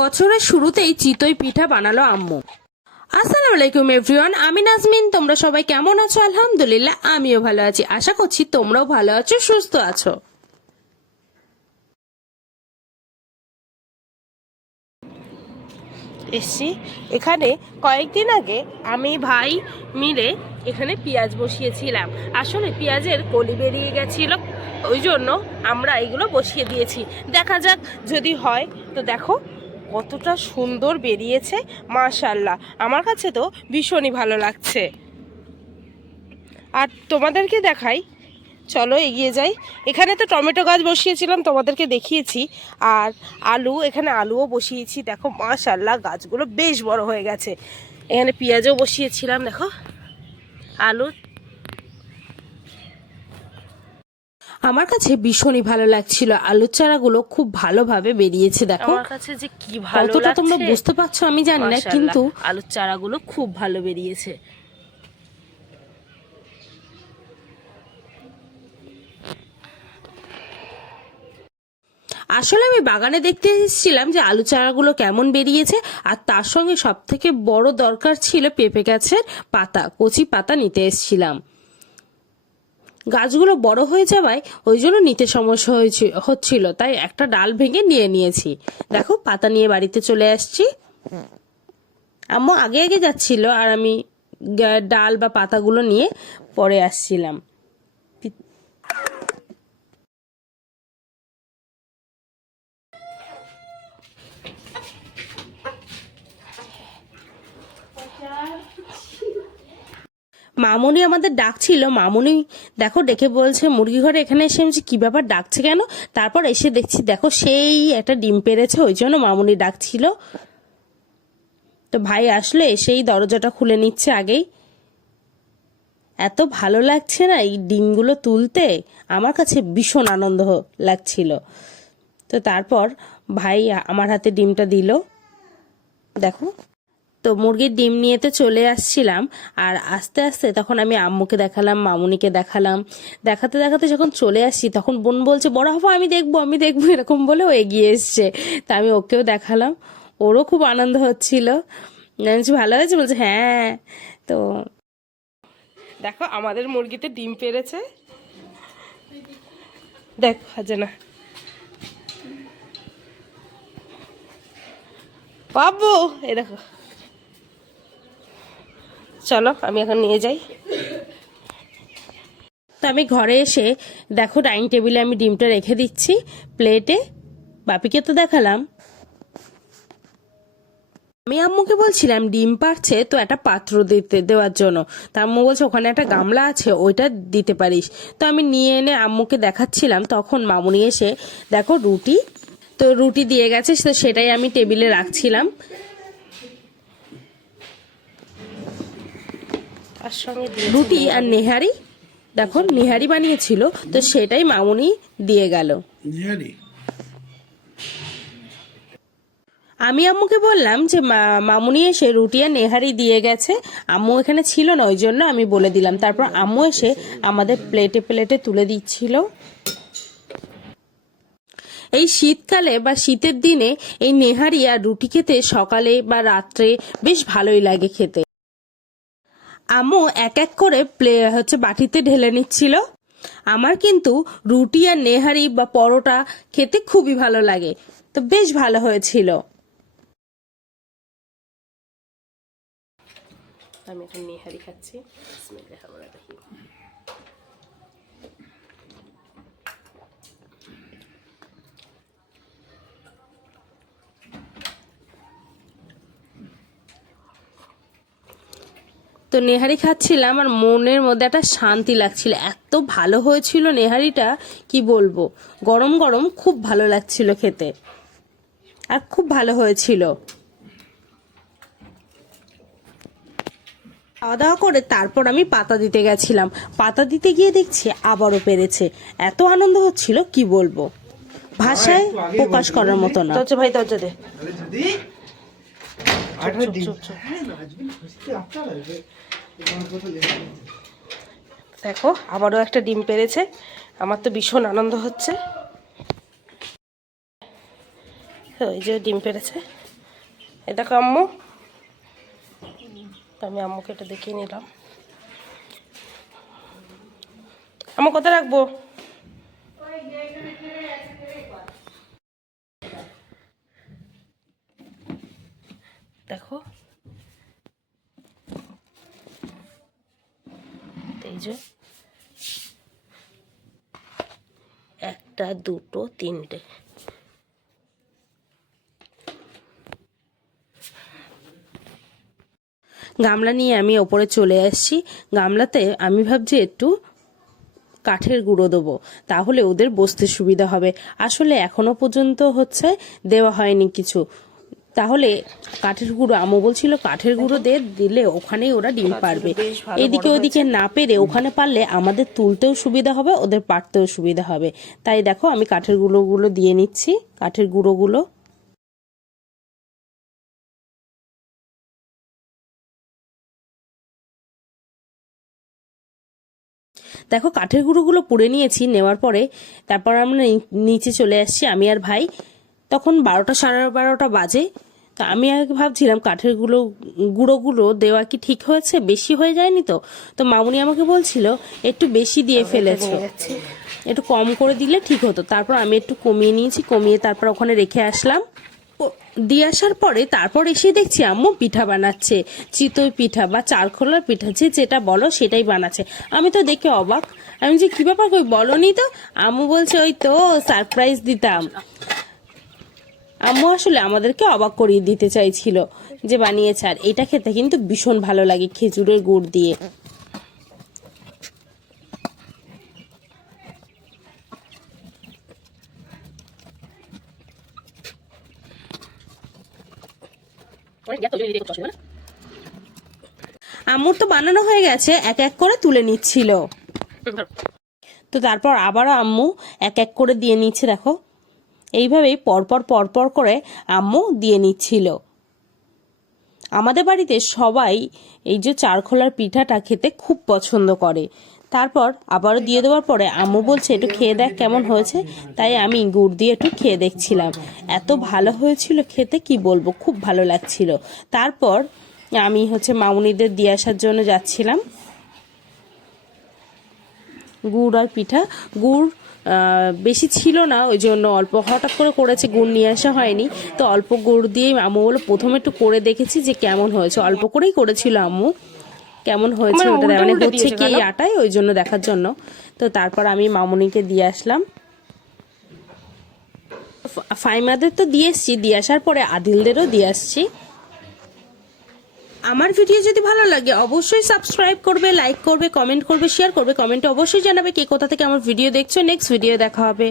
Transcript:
বছরের শুরুতেই চিতই পিঠা বানালো আম্মু। আসসালামু আলাইকুম এভরিওয়ান, আমি নাজমিন। তোমরা সবাই কেমন আছো? আলহামদুলিল্লাহ, আমিও ভালো আছি। আশা করছি তোমরাও ভালো আছো, সুস্থ আছো। এসছি এখানে কয়েকদিন আগে আমি ভাই মিলে এখানে পেঁয়াজ বসিয়েছিলাম। আসলে পেঁয়াজের কলি বেরিয়ে গেছিল, ওই জন্য আমরা এগুলো বসিয়ে দিয়েছি। দেখা যাক যদি হয়। তো দেখো কতটা সুন্দর বেরিয়েছে, মাশাআল্লাহ। আমার কাছে তো ভীষণই ভালো লাগছে। আর তোমাদেরকে দেখাই, চলো এগিয়ে যাই। এখানে তো টমেটো গাছ বসিয়েছিলাম, তোমাদেরকে দেখিয়েছি। আর আলু, এখানে আলুও বসিয়েছি। দেখো মাশাআল্লাহ, গাছগুলো বেশ বড় হয়ে গেছে। এখানে পেঁয়াজও বসিয়েছিলাম, দেখো আলু। আমার কাছে ভীষণই ভালো লাগছিল, আলুর চারাগুলো খুব ভালোভাবে বেরিয়েছে। দেখো আমার কাছে যে কি ভালো লাগছে, কতটা তোমরা বুঝতে পারছো আমি জানি না, কিন্তু আলুর চারাগুলো খুব ভালো বেরিয়েছে। আসলে আমি বাগানে দেখতে এসেছিলাম যে আলু চারাগুলো কেমন বেরিয়েছে, আর তার সঙ্গে সব থেকে বড় দরকার ছিল পেঁপে গাছের পাতা, কচি পাতা নিতে এসেছিলাম। গাছগুলো বড় হয়ে যাওয়ায় ওই জন্য নিতে সমস্যা হচ্ছিল, তাই একটা ডাল ভেঙে নিয়ে নিয়েছি। দেখো পাতা নিয়ে বাড়িতে চলে আসছি। আম্মু আগে আগে যাচ্ছিল আর আমি ডাল বা পাতাগুলো নিয়ে পরে আসছিলাম। মামুনি আমাদের ডাকছিল। মামুনি দেখো ডেকে বলছে মুরগি ঘরে, এখানে এসে আমি কি ব্যাপার, ডাকছে কেন? তারপর এসে দেখছি দেখো সেই একটা ডিম পেড়েছে, ওই জন্য মামুনি ডাকছিল। তো ভাই আসলে এসেই দরজাটা খুলে নিচ্ছে আগেই। এত ভালো লাগছে না এই ডিমগুলো তুলতে, আমার কাছে ভীষণ আনন্দ লাগছিল। তো তারপর ভাই আমার হাতে ডিমটা দিল। দেখো, তো মুরগির ডিম নিয়ে তো চলে আসছিলাম। আর আস্তে আস্তে তখন আমি আম্মুকে দেখালাম, মামুনিকে দেখালাম। দেখাতে দেখাতে যখন চলে আসছি তখন বোন বলছে বড় হবো, আমি দেখবো আমি দেখবো, এরকম বলে ও এগিয়ে এসছে। তা আমি ওকেও দেখালাম, ওরও খুব আনন্দ হচ্ছিল। ভালো হয়েছে বলছে হ্যাঁ। তো দেখো আমাদের মুরগিতে ডিম পেড়েছে, দেখ হাজে না বাবু, এই দেখো। চলো আমি এখন নিয়ে যাই। তো আমি ঘরে এসে দেখো ডাইনিং টেবিলে আমি ডিমটা রেখে দিচ্ছি প্লেটে। বাপিকে তো দেখালাম। আমি আম্মুকে বলছিলাম ডিম পারছে তো একটা পাত্র দেওয়ার জন্য। তা আম্মু বলছে ওখানে একটা গামলা আছে, ওইটা দিতে পারিস। তো আমি নিয়ে এনে আম্মুকে দেখাচ্ছিলাম, তখন মামুনি এসে দেখো রুটি, তো রুটি দিয়ে গেছে, তো সেটাই আমি টেবিলে রাখছিলাম। রুটি আর নেহারি, দেখো নেহারি বানিয়েছিল, তো সেটাই মামুনি দিয়ে গেল। আমি আম্মুকে বললাম যে মামুনি এসে রুটি আর নেহারি দিয়ে গেছে, আম্মু এখানে ছিল না ওই জন্য আমি বলে দিলাম। তারপর আম্মু এসে আমাদের প্লেটে প্লেটে তুলে দিচ্ছিল। এই শীতকালে বা শীতের দিনে এই নেহারি আর রুটি খেতে সকালে বা রাত্রে বেশ ভালোই লাগে খেতে। আম্মু এক এক করে বাটিতে ঢেলে নিচ্ছিল। আমার কিন্তু রুটি আর নেহারি বা পরোটা খেতে খুবই ভালো লাগে, তো বেশ ভালো হয়েছিল। আমি এখন নেহারি খাচ্ছি। তো নেহারি খাচ্ছিলাম আর মনের মধ্যে একটা শান্তি লাগছিল, এত ভালো হয়েছিল নেহারিটা কি বলবো। গরম গরম খুব ভালো লাগছিল খেতে, আর খুব ভালো হয়েছিল। খাওয়া দাওয়া করে তারপর আমি পাতা দিতে গেছিলাম। পাতা দিতে গিয়ে দেখছি আবারও পেরেছে। এত আনন্দ হচ্ছিল কি বলবো, ভাষায় প্রকাশ করার মতো না। ভাই দরজা দে। দেখো আবারও একটা ডিম পেরেছে, আমার তো ভীষণ আনন্দ হচ্ছে। ওই যে ডিম পেড়েছে, এই দেখো আম্মু। তো আমি আম্মুকে এটা দেখিয়ে নিলাম। আম্মু কোথায় রাখবো? দেখো এই যে একটা, দুটো, তিনটে। গামলা নিয়ে আমি ওপরে চলে আসছি। গামলাতে আমি ভাবছি একটু কাঠের গুঁড়ো দেবো, তাহলে ওদের বসতে সুবিধা হবে। আসলে এখনো পর্যন্ত হচ্ছে দেওয়া হয়নি কিছু। তাহলে কাঠের গুঁড়ো, আম্মু বলছিল কাঠের গুঁড়ো দিলে ওখানেই ওরা ডিম পারবে। এদিকে ওদিকে না পেরে ওখানে পারলে আমাদের তুলতেও সুবিধা হবে, ওদের পারতেও সুবিধা হবে। তাই দেখো আমি কাঠের গুঁড়োগুলো দিয়ে নিচ্ছি, কাঠের গুঁড়োগুলো। দেখো কাঠের গুঁড়োগুলো পুড়ে নিয়েছি। নেওয়ার পরে তারপর আমরা নিচে চলে আসছি আমি আর ভাই। তখন 12টা সাড়ে 12টা বাজে। তা আমি আগে ভাবছিলাম কাঠের গুঁড়োগুলো দেওয়া কি ঠিক হয়েছে, বেশি হয়ে যায়নি তো। তো মামুনি আমাকে বলছিল একটু বেশি দিয়ে ফেলেছো, একটু কম করে দিলে ঠিক হতো। তারপর আমি একটু কমিয়ে নিয়েছি, কমিয়ে তারপর ওখানে রেখে আসলাম। দিয়ে আসার পরে তারপর এসে দেখছি আম্মু পিঠা বানাচ্ছে, চিতই পিঠা বা চারখোলার পিঠা, যেটা বলো সেটাই বানাচ্ছে। আমি তো দেখে অবাক, আমি যে কি ব্যাপার কই বলনি তো। আম্মু বলছে ওই তো সারপ্রাইজ দিতাম। আম্মু আসলে আমাদেরকে অবাক করিয়ে দিতে চাইছিল যে বানিয়েছে। আর এটা খেতে কিন্তু ভীষণ ভালো লাগে খেজুরের গুড় দিয়ে। আম্মুর তো বানানো হয়ে গেছে, এক এক করে তুলে নিচ্ছিল। তো তারপর আবার আম্মু এক এক করে দিয়ে নিচ্ছে। দেখো এইভাবেই পরপর পরপর করে আম্মু দিয়ে নিচ্ছিল। আমাদের বাড়িতে সবাই এই যে চারখোলার পিঠাটা খেতে খুব পছন্দ করে। তারপর আবারও দিয়ে দেওয়ার পরে আম্মু বলছে একটু খেয়ে দেখ কেমন হয়েছে। তাই আমি গুড় দিয়ে একটু খেয়ে দেখছিলাম। এত ভালো হয়েছিল খেতে, কি বলবো, খুব ভালো লাগছিল। তারপর আমি হচ্ছে মামুনিদের দিয়ে আসার জন্য যাচ্ছিলাম। গুড় আর পিঠা, গুড় বেশি ছিল না, ওই জন্য অল্প হঠাৎ করে করেছে, গুড় নিয়ে আসা হয়নি। তো অল্প গুড় দিয়েই আম্মু বলে প্রথমে একটু করে দেখেছি যে কেমন হয়েছে। অল্প করেই করেছিল আম্মু, কেমন হয়েছে ওটা মানে হচ্ছে কি এই আটায়, ওই জন্য দেখার জন্য। তো তারপর আমি মামুনিকে দিয়ে আসলাম। ফাইমাদের তো দিয়ে এসছি, দিয়ে আসার পরে আদিলদেরও দিয়ে আসছি। আমার ভিডিও যদি ভালো লাগে অবশ্যই সাবস্ক্রাইব করবে, লাইক করবে, কমেন্ট করবে, শেয়ার করবে। কমেন্টে অবশ্যই জানাবে কে কোথা থেকে আমার ভিডিও দেখছো। নেক্সট ভিডিও দেখা হবে।